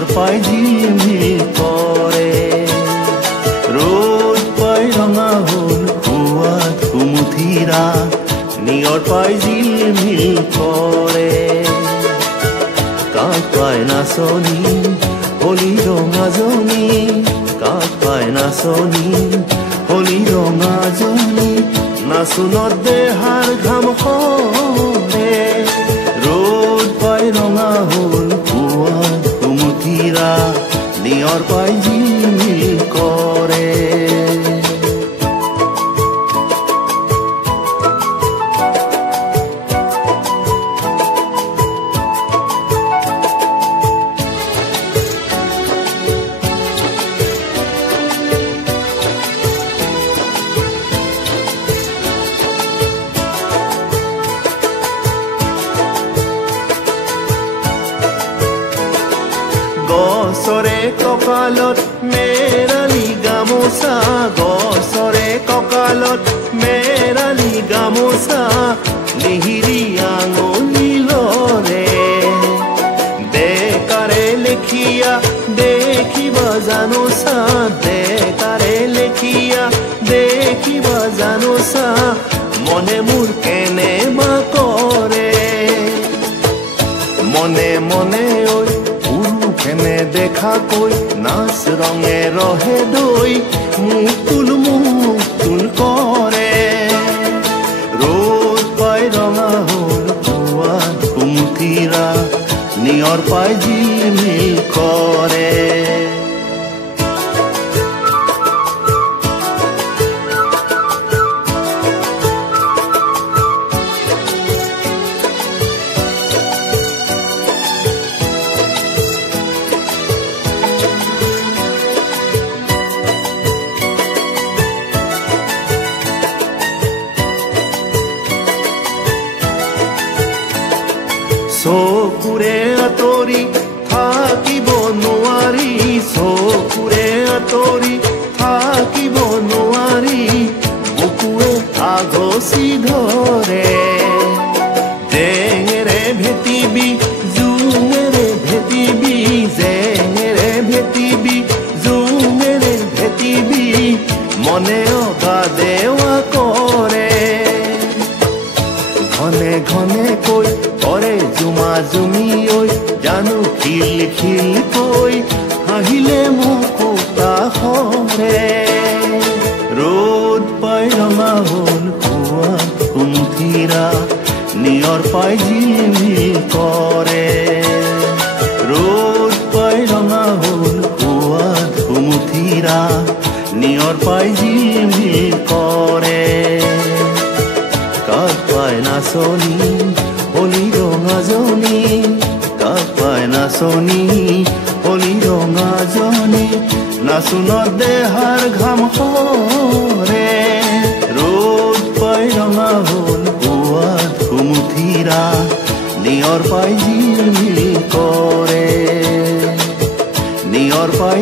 নিয়ৰ পাই ঝিলমিল কৰে ৰ'দ পাই ৰঙা হ'ল খোৱাত কুমুঠিৰা নিয়ৰ পাই ঝিলমিল কৰে কাক পাই নাচনি হলি ৰঙাজনী কাক পাই নাচনি হলি ৰঙাজনী নাচোনত দেহাৰ ঘাম সৰে ৰ'দ পাই ৰঙা হ'ল খোৱাত কুমুঠিৰা নিয়ৰ পাই ঝিলমিল কৰে গছৰে কঁকালত মেৰালি গামোচা গছৰে কঁকালত মেৰালি গামোচা লিহিৰি আঙুলি লৰে ডেকাৰে লেখিয়া দেখিবা জানোচা ডেকাৰে লেখিয়া দেখিবা জানোচা মনে মোৰ কেনেবা কৰে মনে মনে ঐ কেনে দেখা কৈ নাচ ৰঙে ৰহে দৈ মুকুল কৰে ৰ'দ পাই ৰঙা হ'ল খোৱাত কুমুঠিৰা নিয়ৰ পাই ঝিলমিল কৰে চকুৰে আঁতৰি থাকিব নোৱাৰি চকুৰে আঁতৰি থাকিব নোৱাৰি বুকুৱে আগচি ধৰে জেঙেৰে ভেটিবি জোঙেৰে ভেটিবি জেঙেৰে ভেটিবি জোঙেৰে ভেটিবি মনে অগা দেৱা কৰে ঘনে ঘনে কৈ কৰে জুমা জুমি ঐ জানো খিল খিল কৈ হাঁহিলে মুকুতা হৰে ৰ'দ পাই ৰঙা হ'ল খোৱাত কুমুঠিৰা নিয়ৰ পাই ঝিলমিল কৰে ৰ'দ পাই ৰঙা হ'ল খোৱাত কুমুঠিৰা নিয়ৰ পাই ঝিলমিল কৰে কাক পাই নাচনি হলি ৰঙাজনী কাক পাই নাচনি হলি ৰঙাজনী নাচোনত দেহাৰ ঘাম সৰে ৰ'দ পাই ৰঙা হ'ল খোৱাত কুমুঠিৰা নিয়ৰ পাই ঝিলমিল কৰে নিয়ৰ পাই